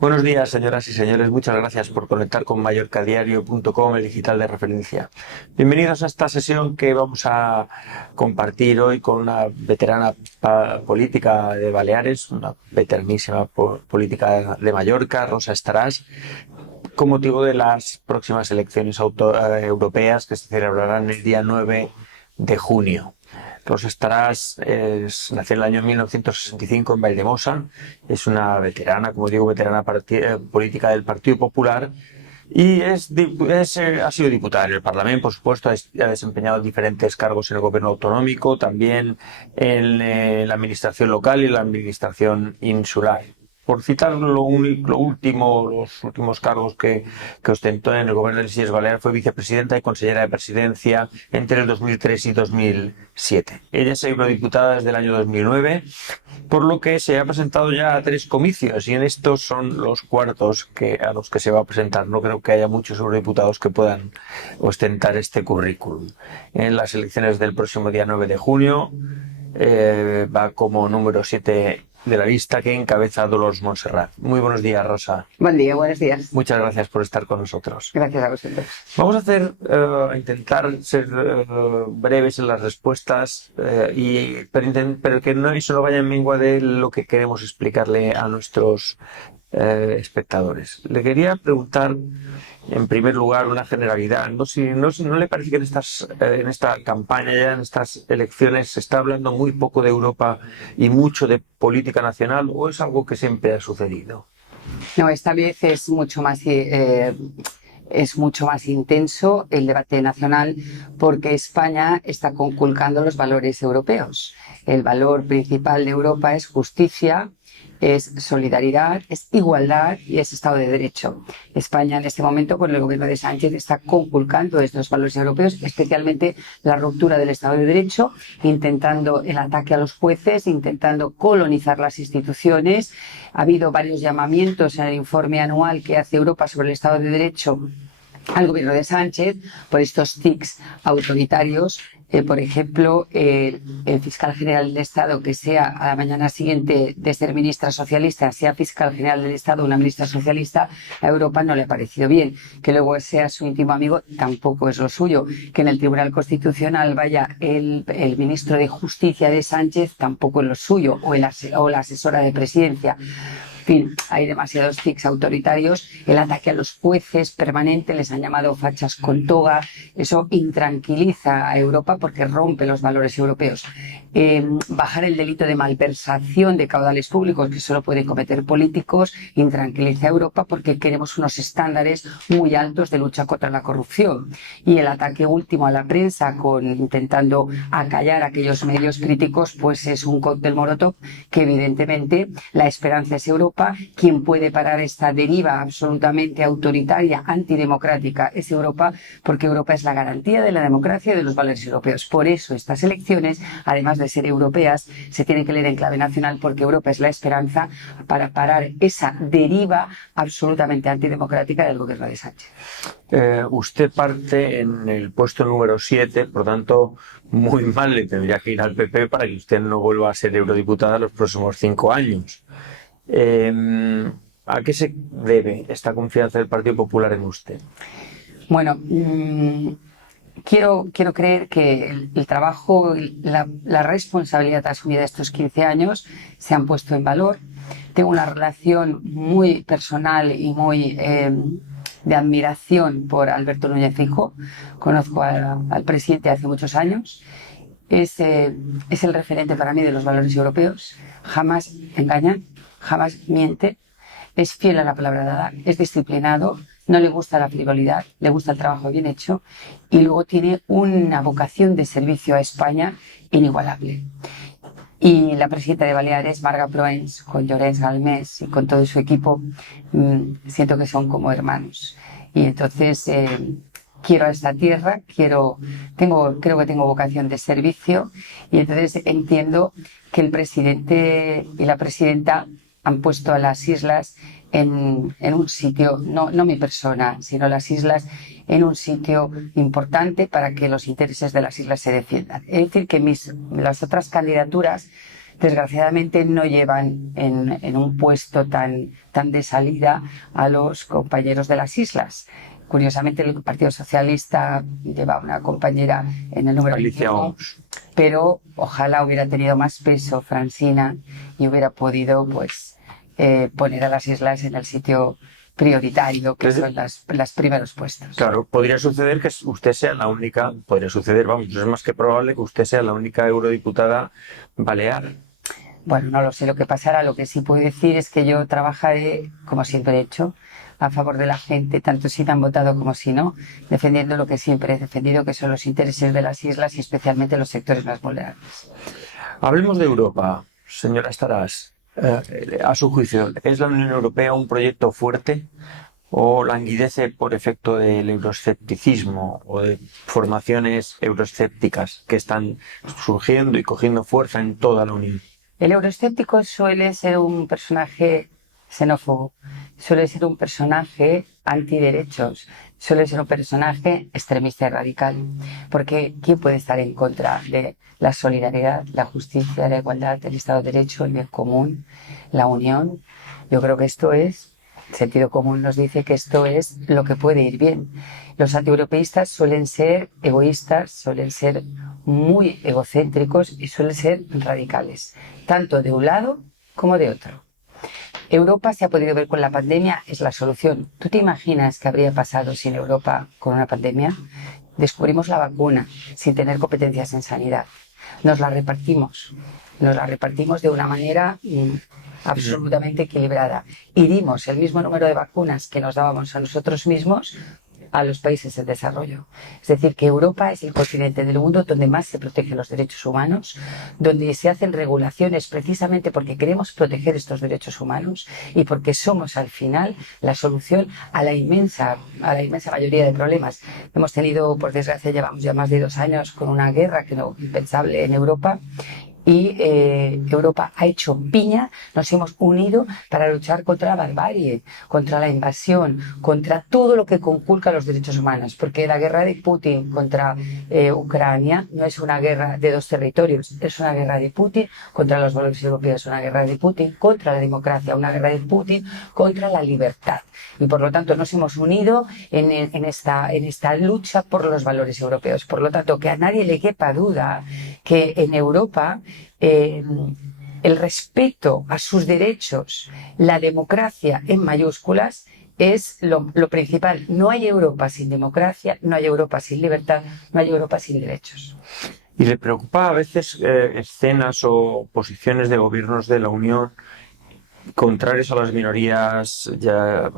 Buenos días, señoras y señores. Muchas gracias por conectar con mallorcadiario.com, el digital de referencia. Bienvenidos a esta sesión que vamos a compartir hoy con una veterana política de Baleares, una veteranísima política de Mallorca, Rosa Estaràs, con motivo de las próximas elecciones europeas que se celebrarán el día 9 de junio. Rosa Estaràs nació en el año 1965 en Valldemossa, es una veterana, como digo, veterana política del Partido Popular y ha sido diputada en el Parlamento, por supuesto, ha desempeñado diferentes cargos en el gobierno autonómico, también en la administración local y en la administración insular. Por citar los últimos cargos que ostentó en el gobierno de las Islas Baleares, fue vicepresidenta y consellera de presidencia entre el 2003 y 2007. Ella es eurodiputada desde el año 2009, por lo que se ha presentado ya a 3 comicios y en estos son los cuartos a los que se va a presentar. No creo que haya muchos eurodiputados que puedan ostentar este currículum. En las elecciones del próximo día 9 de junio va como número 7 de la lista que encabeza Dolors Montserrat. Muy buenos días, Rosa. Buen día, buenos días. Muchas gracias por estar con nosotros. Gracias a vosotros. Vamos a intentar ser breves en las respuestas, pero que eso no vaya en mengua de lo que queremos explicarle a nuestros espectadores. Le quería preguntar, en primer lugar, una generalidad. ¿No le parece que en esta campaña, ya en estas elecciones, se está hablando muy poco de Europa y mucho de política nacional, o es algo que siempre ha sucedido? No, esta vez es mucho más intenso el debate nacional porque España está conculcando los valores europeos. El valor principal de Europa es justicia, es solidaridad, es igualdad y es Estado de Derecho. España en este momento, con el gobierno de Sánchez, está conculcando estos valores europeos, especialmente la ruptura del Estado de Derecho, intentando el ataque a los jueces, intentando colonizar las instituciones. Ha habido varios llamamientos en el informe anual que hace Europa sobre el Estado de Derecho al gobierno de Sánchez por estos tics autoritarios. Por ejemplo, el fiscal general del Estado, que sea a la mañana siguiente de ser ministra socialista, sea fiscal general del Estado una ministra socialista, a Europa no le ha parecido bien. Que luego sea su íntimo amigo tampoco es lo suyo. Que en el Tribunal Constitucional vaya el ministro de Justicia de Sánchez tampoco es lo suyo, o la asesora de presidencia. En fin, hay demasiados tics autoritarios. El ataque a los jueces permanente, les han llamado fachas con toga. Eso intranquiliza a Europa porque rompe los valores europeos. Bajar el delito de malversación de caudales públicos, que solo pueden cometer políticos, intranquiliza a Europa porque queremos unos estándares muy altos de lucha contra la corrupción. Y el ataque último a la prensa, intentando acallar a aquellos medios críticos, pues es un cóctel molotov que evidentemente la esperanza es Europa. Quien puede parar esta deriva absolutamente autoritaria, antidemocrática, es Europa, porque Europa es la garantía de la democracia y de los valores europeos. Por eso estas elecciones, además de ser europeas, se tienen que leer en clave nacional, porque Europa es la esperanza para parar esa deriva absolutamente antidemocrática del gobierno de Sánchez. Usted parte en el puesto número 7, por tanto, muy mal le tendría que ir al PP para que usted no vuelva a ser eurodiputada los próximos 5 años. ¿A qué se debe esta confianza del Partido Popular en usted? Bueno, quiero creer que el trabajo, la responsabilidad asumida estos 15 años se han puesto en valor. Tengo una relación muy personal y muy de admiración por Alberto Núñez Feijóo. Conozco al presidente hace muchos años. Es el referente para mí de los valores europeos. Jamás engaña, jamás miente, es fiel a la palabra dada, es disciplinado, no le gusta la frivolidad, le gusta el trabajo bien hecho y luego tiene una vocación de servicio a España inigualable. Y la presidenta de Baleares, Marga Proens, con Llorens Galmés y con todo su equipo, siento que son como hermanos. Y entonces quiero a esta tierra, creo que tengo vocación de servicio y entonces entiendo que el presidente y la presidenta han puesto a las islas en un sitio, no mi persona, sino las islas en un sitio importante para que los intereses de las islas se defiendan. Es decir, que las otras candidaturas desgraciadamente no llevan en un puesto tan de salida a los compañeros de las islas. Curiosamente, el Partido Socialista lleva una compañera en el número Alicia 21, Oms. pero ojalá hubiera tenido más peso Francina y hubiera podido poner a las islas en el sitio prioritario, que son los primeros puestos. Claro, podría suceder que usted sea la única, podría suceder, vamos, es más que probable que usted sea la única eurodiputada balear. Bueno, no lo sé lo que pasará. Lo que sí puedo decir es que yo trabajaré, como siempre he hecho, a favor de la gente, tanto si me han votado como si no, defendiendo lo que siempre he defendido, que son los intereses de las islas y especialmente los sectores más vulnerables. Hablemos de Europa, señora Estaràs. A su juicio, ¿es la Unión Europea un proyecto fuerte o languidece por efecto del euroescepticismo o de formaciones euroescépticas que están surgiendo y cogiendo fuerza en toda la Unión? El euroescéptico suele ser un personaje xenófobo, suele ser un personaje antiderechos, suele ser un personaje extremista y radical, porque ¿quién puede estar en contra de la solidaridad, la justicia, la igualdad, el Estado de Derecho, el bien común, la unión? Yo creo que esto es, sentido común nos dice que esto es lo que puede ir bien. Los antieuropeístas suelen ser egoístas, suelen ser muy egocéntricos y suelen ser radicales, tanto de un lado como de otro. Europa se ha podido ver con la pandemia, es la solución. ¿Tú te imaginas qué habría pasado sin Europa con una pandemia? Descubrimos la vacuna sin tener competencias en sanidad. Nos la repartimos de una manera absolutamente equilibrada. Y dimos el mismo número de vacunas que nos dábamos a nosotros mismos a los países en desarrollo. Es decir, que Europa es el continente del mundo donde más se protegen los derechos humanos, donde se hacen regulaciones precisamente porque queremos proteger estos derechos humanos y porque somos al final la solución a la inmensa mayoría de problemas. Hemos tenido, por desgracia, llevamos ya más de 2 años con una guerra que no impensable en Europa. Y Europa ha hecho piña, nos hemos unido para luchar contra la barbarie, contra la invasión, contra todo lo que conculca los derechos humanos, porque la guerra de Putin contra Ucrania no es una guerra de 2 territorios, es una guerra de Putin contra los valores europeos, una guerra de Putin contra la democracia, una guerra de Putin contra la libertad. Y por lo tanto nos hemos unido en esta lucha por los valores europeos. Por lo tanto, que a nadie le quepa duda que en Europa el respeto a sus derechos, la democracia en mayúsculas, es lo principal. No hay Europa sin democracia, no hay Europa sin libertad, no hay Europa sin derechos. ¿Y le preocupa a veces escenas o posiciones de gobiernos de la Unión contrarios a las minorías, ya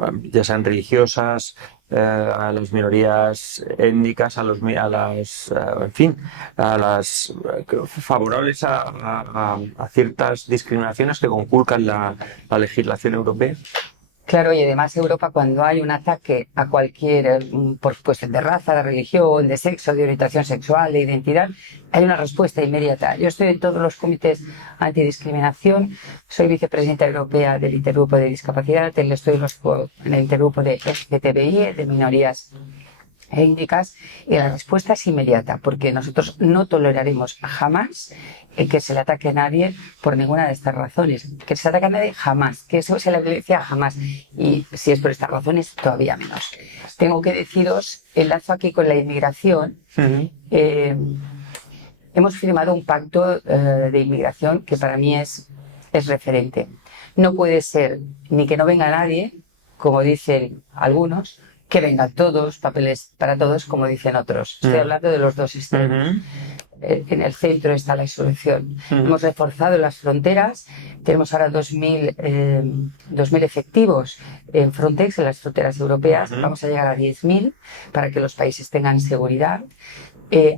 sean religiosas, a las minorías étnicas, en fin, a las favorables a ciertas discriminaciones que conculcan la legislación europea? Claro, y además Europa, cuando hay un ataque a cualquier, por cuestión de raza, de religión, de sexo, de orientación sexual, de identidad, hay una respuesta inmediata. Yo estoy en todos los comités antidiscriminación, soy vicepresidenta europea del Intergrupo de Discapacidad, estoy en el Intergrupo de LGTBI, de minorías étnicas, y la respuesta es inmediata, porque nosotros no toleraremos jamás que se le ataque a nadie por ninguna de estas razones. Que se ataque a nadie jamás, que eso se le violencia jamás, y si es por estas razones todavía menos. Tengo que deciros, enlazo aquí con la inmigración. Hemos firmado un pacto de inmigración que para mí es referente. No puede ser ni que no venga nadie, como dicen algunos, que vengan todos, papeles para todos, como dicen otros. Estoy hablando de los dos extremos. En el centro está la solución. Hemos reforzado las fronteras, tenemos ahora 2.000 efectivos en Frontex, en las fronteras europeas, vamos a llegar a 10.000 para que los países tengan seguridad.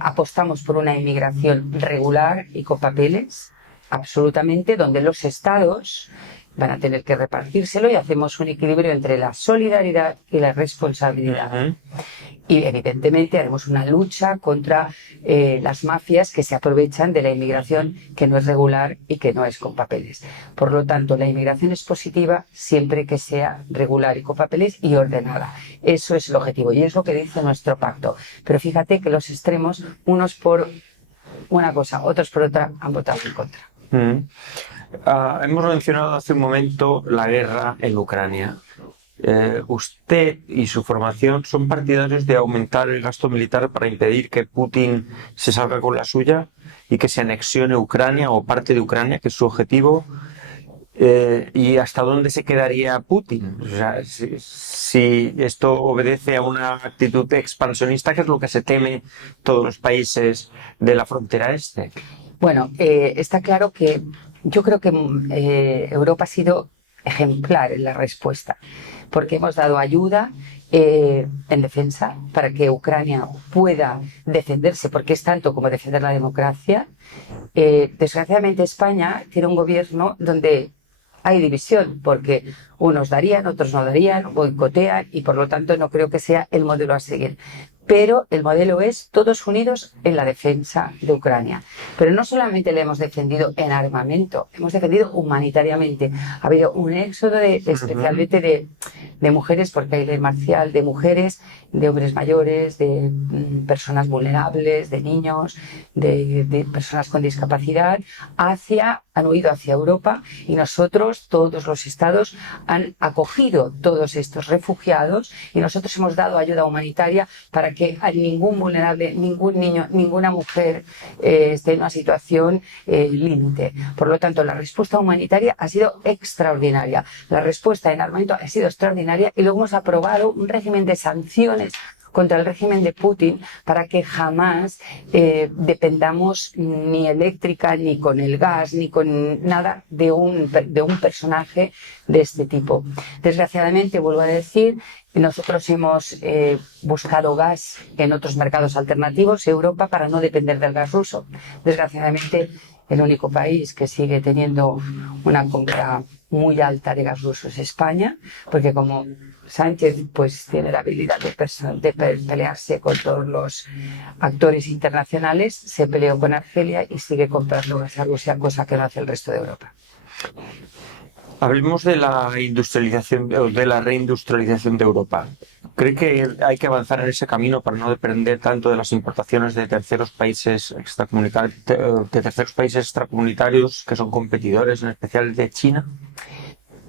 Apostamos por una inmigración regular y con papeles, absolutamente, donde los estados van a tener que repartírselo y hacemos un equilibrio entre la solidaridad y la responsabilidad. Y evidentemente haremos una lucha contra las mafias que se aprovechan de la inmigración que no es regular y que no es con papeles. Por lo tanto, la inmigración es positiva siempre que sea regular y con papeles y ordenada. Eso es el objetivo y es lo que dice nuestro pacto. Pero fíjate que los extremos, unos por una cosa, otros por otra, han votado en contra. Mm. Hemos mencionado hace un momento la guerra en Ucrania. ¿Usted y su formación son partidarios de aumentar el gasto militar para impedir que Putin se salga con la suya y que se anexione Ucrania o parte de Ucrania, que es su objetivo? ¿Y hasta dónde se quedaría Putin? O sea, si esto obedece a una actitud expansionista, que es lo que se teme todos los países de la frontera este. Bueno, está claro que yo creo que Europa ha sido ejemplar en la respuesta, porque hemos dado ayuda en defensa para que Ucrania pueda defenderse, porque es tanto como defender la democracia. Desgraciadamente España tiene un gobierno donde hay división, porque unos darían, otros no darían, boicotean y por lo tanto no creo que sea el modelo a seguir. Pero el modelo es todos unidos en la defensa de Ucrania. Pero no solamente le hemos defendido en armamento, hemos defendido humanitariamente. Ha habido un éxodo especialmente de mujeres, porque hay ley marcial de mujeres, de hombres mayores, de personas vulnerables, de niños, de personas con discapacidad, han huido hacia Europa y nosotros, todos los estados, han acogido todos estos refugiados y nosotros hemos dado ayuda humanitaria para que a ningún vulnerable, ningún niño, ninguna mujer esté en una situación límite. Por lo tanto, la respuesta humanitaria ha sido extraordinaria. La respuesta en armamento ha sido extraordinaria y luego hemos aprobado un régimen de sanciones contra el régimen de Putin para que jamás dependamos ni eléctrica, ni con el gas, ni con nada de un personaje de este tipo. Desgraciadamente, vuelvo a decir, nosotros hemos buscado gas en otros mercados alternativos, Europa, para no depender del gas ruso. Desgraciadamente, el único país que sigue teniendo una compra muy alta de gas ruso es España, porque como Sánchez pues tiene la habilidad de pelearse con todos los actores internacionales, se peleó con Argelia y sigue comprando gas a Rusia, cosa que no hace el resto de Europa. Hablemos de la industrialización o de la reindustrialización de Europa. ¿Cree que hay que avanzar en ese camino para no depender tanto de las importaciones de terceros países extracomunitarios que son competidores, en especial de China?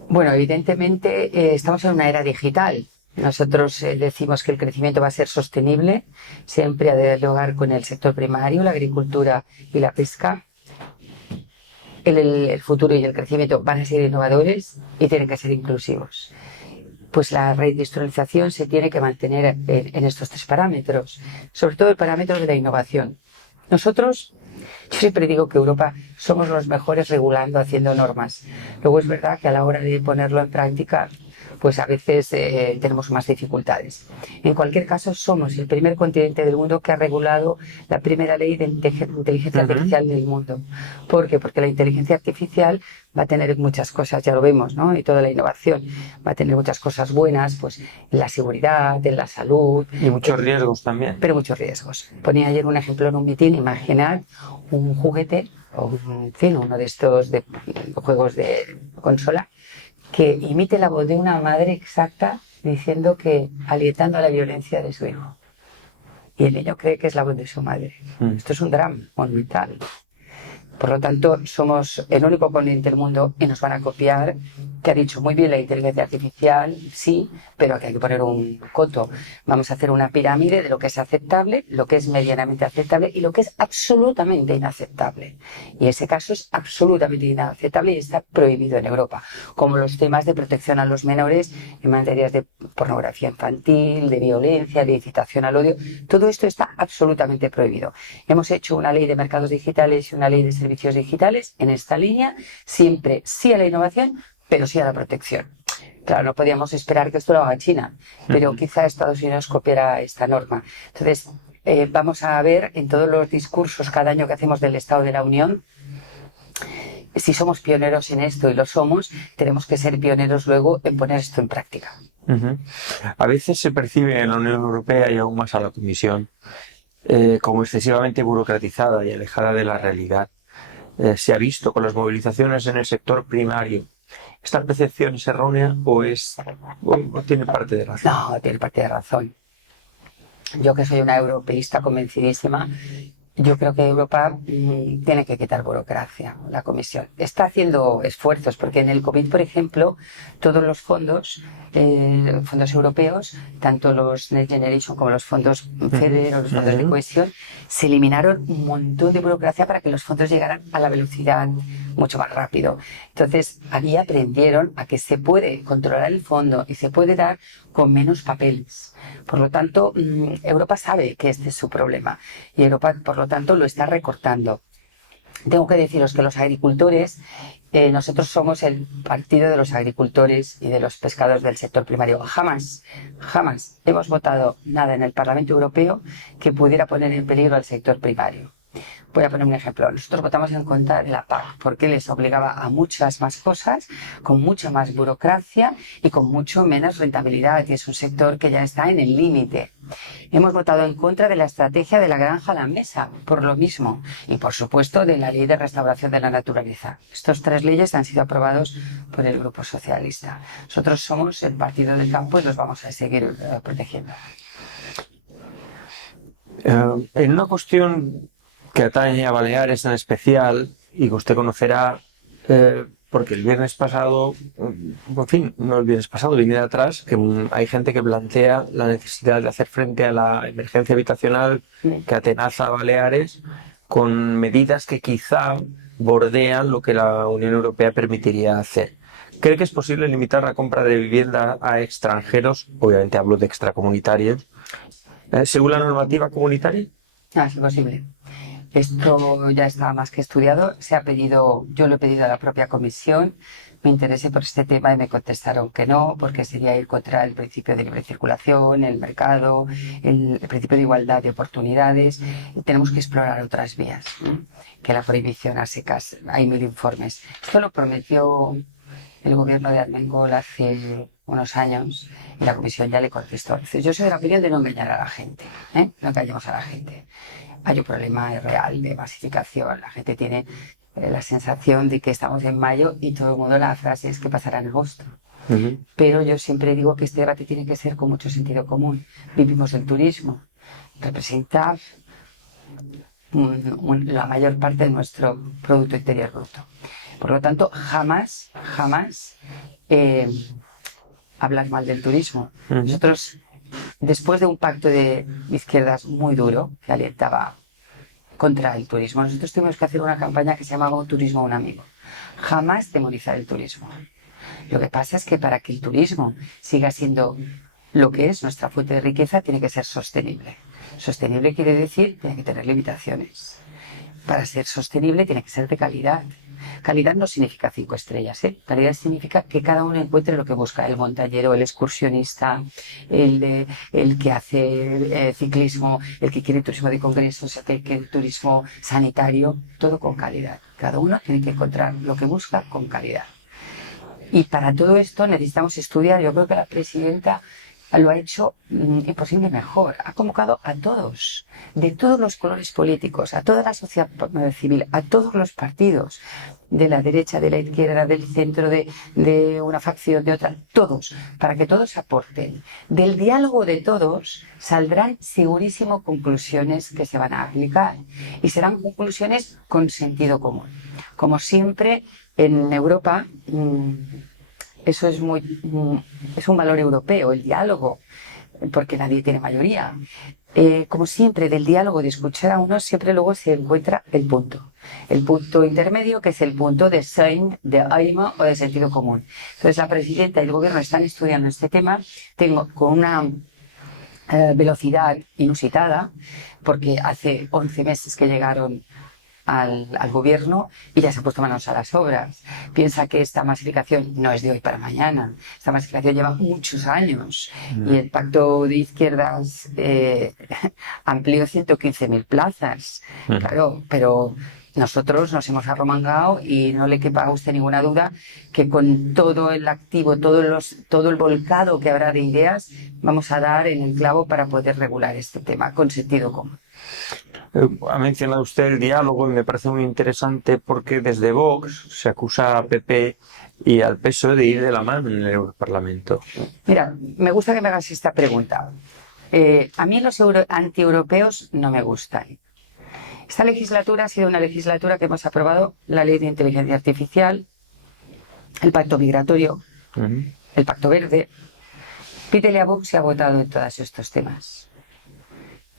Bueno, evidentemente estamos en una era digital. Nosotros decimos que el crecimiento va a ser sostenible, siempre ha de dialogar con el sector primario, la agricultura y la pesca. El futuro y el crecimiento van a ser innovadores y tienen que ser inclusivos. Pues la reindustrialización se tiene que mantener en estos tres parámetros, sobre todo el parámetro de la innovación. Nosotros, yo siempre digo que Europa somos los mejores regulando, haciendo normas. Luego es verdad que a la hora de ponerlo en práctica, pues a veces tenemos más dificultades. En cualquier caso, somos el primer continente del mundo que ha regulado la primera ley de inteligencia artificial del mundo. ¿Por qué? Porque la inteligencia artificial va a tener muchas cosas, ya lo vemos, ¿no? Y toda la innovación va a tener muchas cosas buenas, pues en la seguridad, en la salud. Y muchos riesgos también. Pero muchos riesgos. Ponía ayer un ejemplo en un mitin, imaginad un juguete o uno de estos de juegos de consola que imite la voz de una madre exacta diciendo que alientando a la violencia de su hijo. Y el niño cree que es la voz de su madre. Esto es un drama monumental. Por lo tanto, somos el único continente del mundo y nos van a copiar, que ha dicho muy bien la inteligencia artificial, sí, pero aquí hay que poner un coto. Vamos a hacer una pirámide de lo que es aceptable, lo que es medianamente aceptable y lo que es absolutamente inaceptable. Y ese caso es absolutamente inaceptable y está prohibido en Europa, como los temas de protección a los menores en materias de pornografía infantil, de violencia, de incitación al odio. Todo esto está absolutamente prohibido. Hemos hecho una ley de mercados digitales y una ley de servicios digitales en esta línea, siempre sí a la innovación, pero sí a la protección. Claro, no podíamos esperar que esto lo haga China, pero quizá Estados Unidos copiara esta norma. Entonces, vamos a ver en todos los discursos cada año que hacemos del Estado de la Unión, si somos pioneros en esto y lo somos, tenemos que ser pioneros luego en poner esto en práctica. A veces se percibe en la Unión Europea y aún más a la Comisión como excesivamente burocratizada y alejada de la realidad. Se ha visto con las movilizaciones en el sector primario. ¿Esta percepción es errónea o tiene parte de razón? No, tiene parte de razón. Yo que soy una europeísta convencidísima, Yo creo que Europa tiene que quitar burocracia. La Comisión está haciendo esfuerzos porque en el COVID, por ejemplo, todos los fondos europeos, tanto los Next Generation como los fondos FEDER o los fondos de cohesión, se eliminaron un montón de burocracia para que los fondos llegaran a la velocidad mucho más rápido. Entonces, ahí aprendieron a que se puede controlar el fondo y se puede dar con menos papeles. Por lo tanto, Europa sabe que este es su problema y Europa, por lo tanto, lo está recortando. Tengo que deciros que los agricultores, nosotros somos el partido de los agricultores y de los pescadores del sector primario. Jamás hemos votado nada en el Parlamento Europeo que pudiera poner en peligro al sector primario. Voy a poner un ejemplo. Nosotros votamos en contra de la PAC porque les obligaba a muchas más cosas, con mucha más burocracia y con mucho menos rentabilidad. Y es un sector que ya está en el límite. Hemos votado en contra de la estrategia de la granja a la mesa, por lo mismo. Y, por supuesto, de la ley de restauración de la naturaleza. Estas 3 leyes han sido aprobadas por el Grupo Socialista. Nosotros somos el partido del campo y los vamos a seguir protegiendo. En una cuestión que atañe a Baleares en especial y que usted conocerá, porque el viernes pasado, en fin, no el viernes pasado, viene de atrás, que hay gente que plantea la necesidad de hacer frente a la emergencia habitacional que atenaza a Baleares con medidas que quizá bordean lo que la Unión Europea permitiría hacer. ¿Cree que es posible limitar la compra de vivienda a extranjeros? Obviamente hablo de extracomunitarios. ¿Según la normativa comunitaria? Es imposible. Esto ya está más que estudiado. Yo lo he pedido a la propia comisión, me interesé por este tema y me contestaron que no, porque sería ir contra el principio de libre circulación, el mercado, el principio de igualdad de oportunidades. Y tenemos que explorar otras vías, que la prohibición a secas. Hay 1000 informes. Esto lo prometió el gobierno de Armengol hace unos años y la comisión ya le contestó. Entonces, yo soy de la opinión de no engañar a la gente, no engañemos a la gente. Hay un problema real de masificación. La gente tiene la sensación de que estamos en mayo y todo el mundo la frase es que pasará en agosto. Pero yo siempre digo que este debate tiene que ser con mucho sentido común. Vivimos del turismo, representa la mayor parte de nuestro Producto Interior Bruto. Por lo tanto, jamás hablar mal del turismo. Nosotros, después de un pacto de izquierdas muy duro que alentaba contra el turismo, nosotros tuvimos que hacer una campaña que se llamaba Un turismo a un amigo. Jamás demonizar el turismo. Lo que pasa es que para que el turismo siga siendo lo que es nuestra fuente de riqueza, tiene que ser sostenible. Sostenible quiere decir, tiene que tener limitaciones. Para ser sostenible tiene que ser de calidad. Calidad no significa 5 estrellas, Calidad significa que cada uno encuentre lo que busca, el montañero, el excursionista, el que hace ciclismo, el que quiere turismo de congresos, el que quiere turismo sanitario, todo con calidad. Cada uno tiene que encontrar lo que busca con calidad. Y para todo esto necesitamos estudiar. Yo creo que la presidenta lo ha hecho imposible mejor. Ha convocado a todos, de todos los colores políticos, a toda la sociedad civil, a todos los partidos, de la derecha, de la izquierda, del centro, de una facción, de otra, todos, para que todos aporten. Del diálogo de todos saldrán segurísimo conclusiones que se van a aplicar y serán conclusiones con sentido común. Como siempre, en Europa, eso es un valor europeo, el diálogo, porque nadie tiene mayoría. Como siempre, del diálogo, de escuchar a uno, siempre luego se encuentra el punto intermedio, que es el punto de Sein, de ánimo o de sentido común. Entonces, la presidenta y el gobierno están estudiando este tema con una velocidad inusitada, porque hace 11 meses que llegaron al gobierno y ya se ha puesto manos a las obras. Piensa que esta masificación no es de hoy para mañana. Esta masificación lleva muchos años y el pacto de izquierdas amplió 115.000 plazas. Claro, pero nosotros nos hemos arromangado y no le quepa a usted ninguna duda que con todo el activo, todo el volcado que habrá de ideas, vamos a dar en el clavo para poder regular este tema con sentido común. Ha mencionado usted el diálogo y me parece muy interesante porque desde Vox se acusa a PP y al PSOE de ir de la mano en el Europarlamento. Mira, me gusta que me hagas esta pregunta. A mí los antieuropeos no me gustan. Esta legislatura ha sido una legislatura que hemos aprobado la Ley de Inteligencia Artificial, el Pacto Migratorio, el Pacto Verde. Pídele a Vox si ha votado en todos estos temas.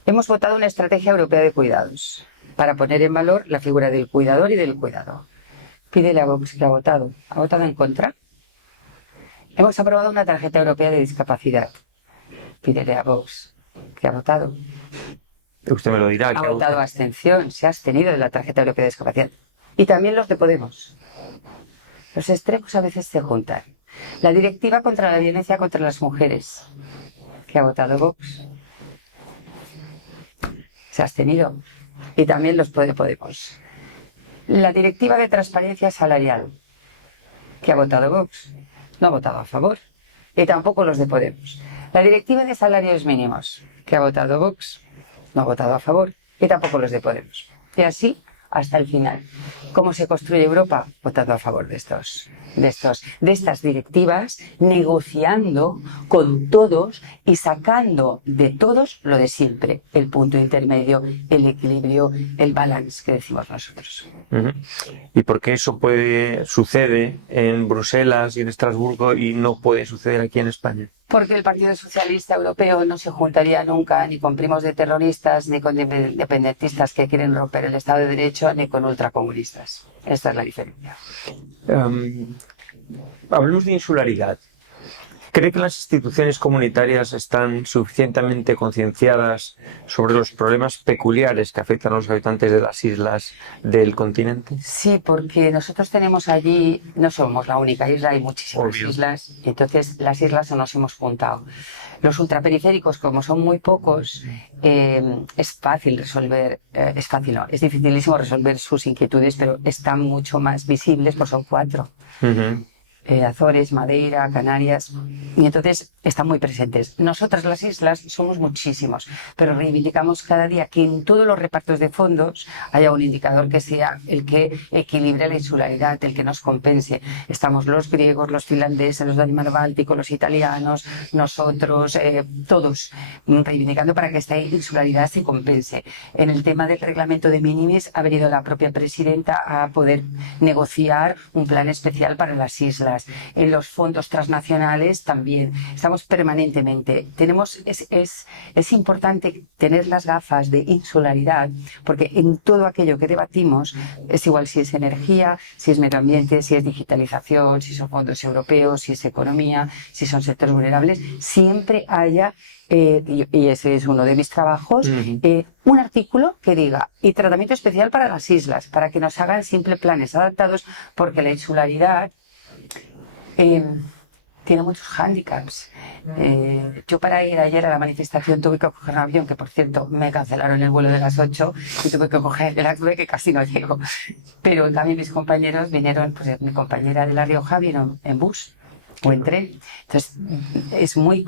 Hemos votado una estrategia europea de cuidados para poner en valor la figura del cuidador y del cuidado. Pídele a Vox que ha votado. ¿Ha votado en contra? Hemos aprobado una tarjeta europea de discapacidad. Pídele a Vox que ha votado. Usted me lo dirá. Ha votado abstención, se ha abstenido de la tarjeta europea de discapacidad. Y también los de Podemos. Los extremos a veces se juntan. La directiva contra la violencia contra las mujeres, que ha votado Vox, se ha abstenido. Y también los de Podemos. La directiva de transparencia salarial, que ha votado Vox, no ha votado a favor. Y tampoco los de Podemos. La directiva de salarios mínimos, que ha votado Vox, no ha votado a favor. Y tampoco los de Podemos. Y así hasta el final. ¿Cómo se construye Europa? Votando a favor de estas directivas, negociando con todos y sacando de todos lo de siempre, el punto intermedio, el equilibrio, el balance que decimos nosotros. ¿Y por qué eso sucede en Bruselas y en Estrasburgo y no puede suceder aquí en España? Porque el Partido Socialista Europeo no se juntaría nunca ni con primos de terroristas, ni con independentistas que quieren romper el Estado de Derecho, ni con ultracomunistas. Esta es la diferencia. Hablemos de insularidad. ¿Cree que las instituciones comunitarias están suficientemente concienciadas sobre los problemas peculiares que afectan a los habitantes de las islas del continente? Sí, porque nosotros tenemos allí, no somos la única isla, hay muchísimas islas, entonces las islas nos hemos juntado. Los ultraperiféricos, como son muy pocos, es fácil resolver, es dificilísimo resolver sus inquietudes, pero están mucho más visibles, pues son 4. Azores, Madeira, Canarias, y entonces están muy presentes. Nosotras las islas somos muchísimos, pero reivindicamos cada día que en todos los repartos de fondos haya un indicador que sea el que equilibre la insularidad, el que nos compense. Estamos los griegos, los finlandeses, los del mar Báltico, los italianos, nosotros, todos reivindicando para que esta insularidad se compense. En el tema del reglamento de minimis ha venido la propia presidenta a poder negociar un plan especial para las islas. En los fondos transnacionales también estamos permanentemente. Es importante tener las gafas de insularidad, porque en todo aquello que debatimos, es igual si es energía, si es medio ambiente, si es digitalización, si son fondos europeos, si es economía, si son sectores vulnerables, siempre haya, y ese es uno de mis trabajos, un artículo que diga, y tratamiento especial para las islas, para que nos hagan simple planes adaptados, porque la insularidad tiene muchos hándicaps. Yo para ir ayer a la manifestación tuve que coger un avión, que por cierto me cancelaron el vuelo de las 8 y tuve que coger el AVE que casi no llego. Pero también mis compañeros vinieron, pues mi compañera de La Rioja vino en bus o en tren. Entonces es muy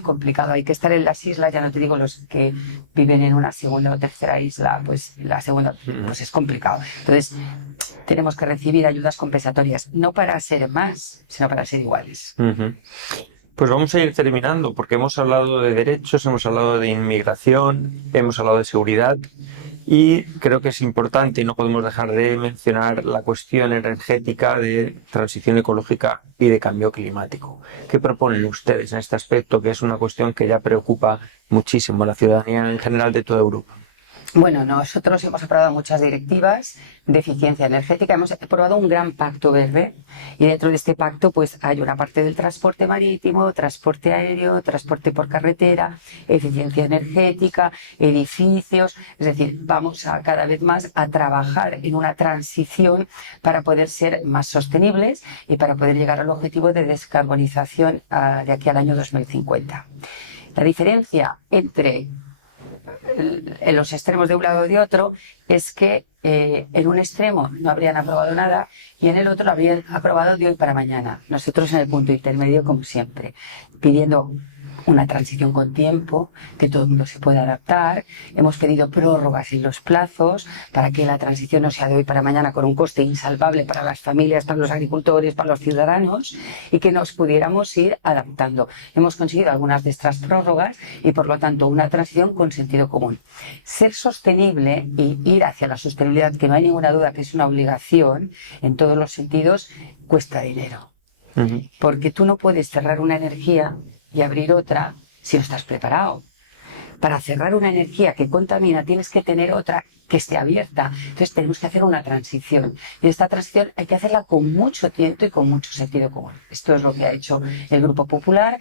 complicado. Hay que estar en las islas, ya no te digo los que viven en una segunda o tercera isla, pues la segunda pues es complicado. Entonces tenemos que recibir ayudas compensatorias, no para ser más, sino para ser iguales. Pues vamos a ir terminando, porque hemos hablado de derechos, hemos hablado de inmigración, hemos hablado de seguridad, y creo que es importante y no podemos dejar de mencionar la cuestión energética de transición ecológica y de cambio climático. ¿Qué proponen ustedes en este aspecto, que es una cuestión que ya preocupa muchísimo a la ciudadanía en general de toda Europa? Bueno, nosotros hemos aprobado muchas directivas de eficiencia energética, hemos aprobado un gran pacto verde y dentro de este pacto pues hay una parte del transporte marítimo, transporte aéreo, transporte por carretera, eficiencia energética, edificios, es decir, vamos a cada vez más a trabajar en una transición para poder ser más sostenibles y para poder llegar al objetivo de descarbonización de aquí al año 2050. La diferencia entre en los extremos de un lado y de otro es que en un extremo no habrían aprobado nada y en el otro lo habrían aprobado de hoy para mañana. Nosotros en el punto intermedio, como siempre, pidiendo una transición con tiempo, que todo el mundo se pueda adaptar. Hemos pedido prórrogas en los plazos para que la transición no sea de hoy para mañana con un coste insalvable para las familias, para los agricultores, para los ciudadanos, y que nos pudiéramos ir adaptando. Hemos conseguido algunas de estas prórrogas y, por lo tanto, una transición con sentido común. Ser sostenible y ir hacia la sostenibilidad, que no hay ninguna duda que es una obligación en todos los sentidos, cuesta dinero. Porque tú no puedes cerrar una energía y abrir otra si no estás preparado. Para cerrar una energía que contamina tienes que tener otra que esté abierta. Entonces tenemos que hacer una transición. Y esta transición hay que hacerla con mucho tiento y con mucho sentido común. Esto es lo que ha hecho el Grupo Popular,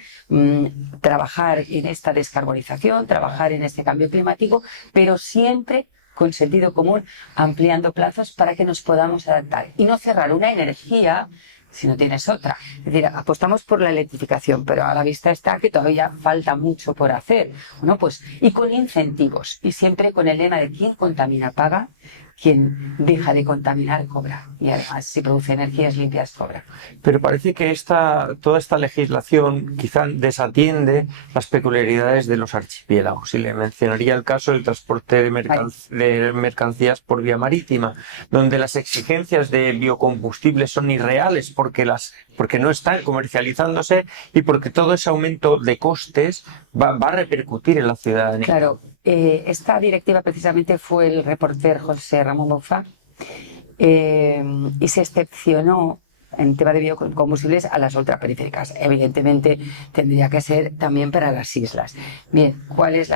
trabajar en esta descarbonización, trabajar en este cambio climático, pero siempre con sentido común, ampliando plazos para que nos podamos adaptar. Y no cerrar una energía si no tienes otra. Es decir, apostamos por la electrificación, pero a la vista está que todavía falta mucho por hacer. Bueno, pues, y con incentivos, y siempre con el lema de quien contamina paga, quien deja de contaminar cobra. Y además, si produce energías limpias, cobra. Pero parece que toda esta legislación quizá desatiende las peculiaridades de los archipiélagos. Y le mencionaría el caso del transporte de mercancías por vía marítima, donde las exigencias de biocombustibles son irreales porque no están comercializándose y porque todo ese aumento de costes va a repercutir en la ciudadanía. Claro, esta directiva precisamente fue el reporter José Ramón Bouzá, y se excepcionó en tema de biocombustibles a las ultraperiféricas. Evidentemente tendría que ser también para las islas. Bien, ¿cuál es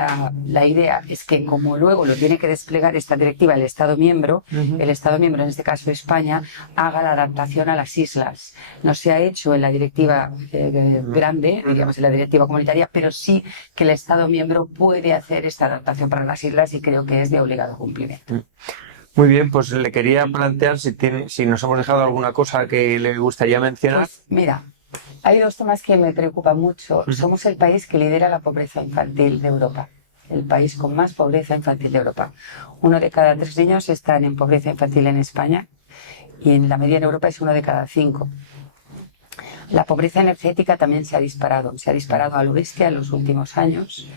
la idea? Es que como luego lo tiene que desplegar esta directiva el Estado miembro, el Estado miembro, en este caso España, haga la adaptación a las islas. No se ha hecho en la directiva grande, digamos en la directiva comunitaria, pero sí que el Estado miembro puede hacer esta adaptación para las islas y creo que es de obligado cumplimiento. Muy bien, pues le quería plantear si nos hemos dejado alguna cosa que le gustaría mencionar. Pues mira, hay dos temas que me preocupan mucho. Somos el país que lidera la pobreza infantil de Europa. El país con más pobreza infantil de Europa. 1 de cada 3 niños están en pobreza infantil en España y en la media en Europa es 1 de cada 5. La pobreza energética también se ha disparado a lo bestia en los últimos años.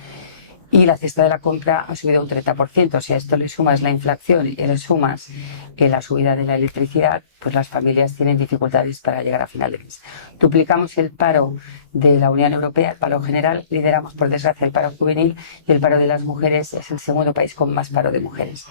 Y la cesta de la compra ha subido un 30%. Si a esto le sumas la inflación y le sumas la subida de la electricidad, pues las familias tienen dificultades para llegar a final de mes. Duplicamos el paro de la Unión Europea, el paro general, lideramos por desgracia el paro juvenil y el paro de las mujeres es el segundo país con más paro de mujeres.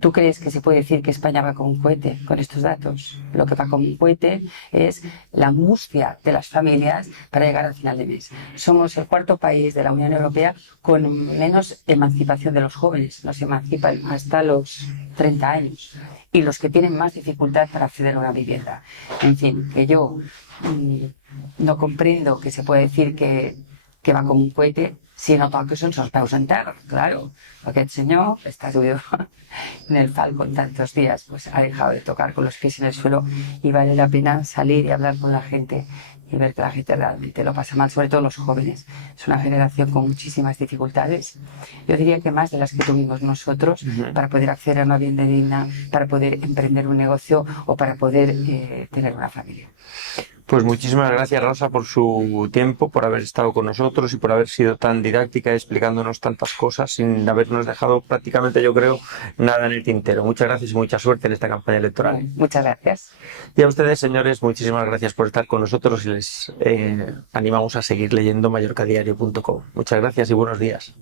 ¿Tú crees que se puede decir que España va con un cohete con estos datos? Lo que va con un cohete es la angustia de las familias para llegar al final de mes. Somos el 4.º país de la Unión Europea con menos emancipación de los jóvenes. Nos emancipan hasta los 30 años. Y los que tienen más dificultad para acceder a una vivienda. En fin, que yo no comprendo que se puede decir que va com un cohete si no toca son sus peus en terra, claro. Aquest senyor está subido en el Falcon tantos días, pues ha dejado de tocar con los pies en el suelo y vale la pena salir y hablar con la gente y ver que la gente realmente lo pasa mal, sobre todo los jóvenes. Es una generación con muchísimas dificultades. Yo diría que más de las que tuvimos nosotros para poder acceder a una vivienda digna, para poder emprender un negocio o para poder tener una familia. Pues muchísimas gracias, Rosa, por su tiempo, por haber estado con nosotros y por haber sido tan didáctica explicándonos tantas cosas sin habernos dejado prácticamente, yo creo, nada en el tintero. Muchas gracias y mucha suerte en esta campaña electoral. Muchas gracias. Y a ustedes, señores, muchísimas gracias por estar con nosotros y les animamos a seguir leyendo mallorcadiario.com. Muchas gracias y buenos días.